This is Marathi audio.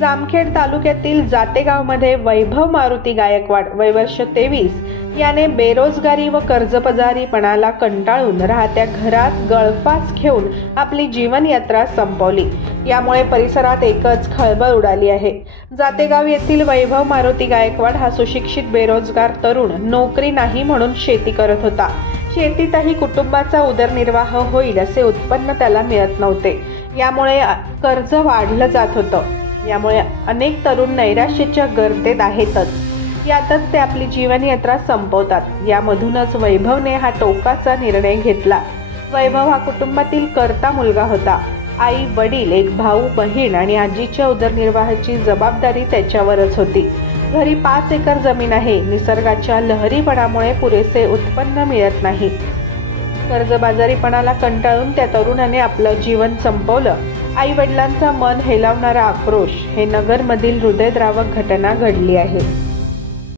जामखेड तालुक्यातील जातेगावमध्ये वैभव मारुती गायकवाड वय वर्ष 23 याने बेरोजगारी व कर्जबाजारीपणाला कंटाळून राहत्या घरात गळफास घेऊन आपली जीवनयात्रा संपवली। यामुळे परिसरात एकच खळबळ उडाली आहे। जातेगाव येथील वैभव मारुती गायकवाड हा सुशिक्षित बेरोजगार तरुण नोकरी नाही म्हणून शेती करत होता। शेतीतही कुटुंबाचा उदरनिर्वाह होईल असे उत्पन्न त्याला मिळत नव्हते। यामुळे कर्ज वाढलं जात होतं। यामुळे अनेक तरुण नैराश्याच्या गर्तेत आहेतच। यातच ते आपली जीवनयात्रा संपवतात। यामधूनच वैभवने हा टोकाचा निर्णय घेतला। वैभव हा कुटुंबातील कर्ता मुलगा होता। आई वडील, एक भाऊ बहीण आणि आजीच्या उदरनिर्वाहाची जबाबदारी त्याच्यावरच होती। घरी 5 एकर जमीन आहे। निसर्गाच्या लहरीपणामुळे पुरेसे उत्पन्न मिळत नाही। कर्जबाजारीपणाला कंटाळून त्या तरुणाने आपलं जीवन संपवलं। आई वडिलांचा मन हेलावणारा आक्रोश हे नगरमधील हृदयद्रावक घटना घडली आहे।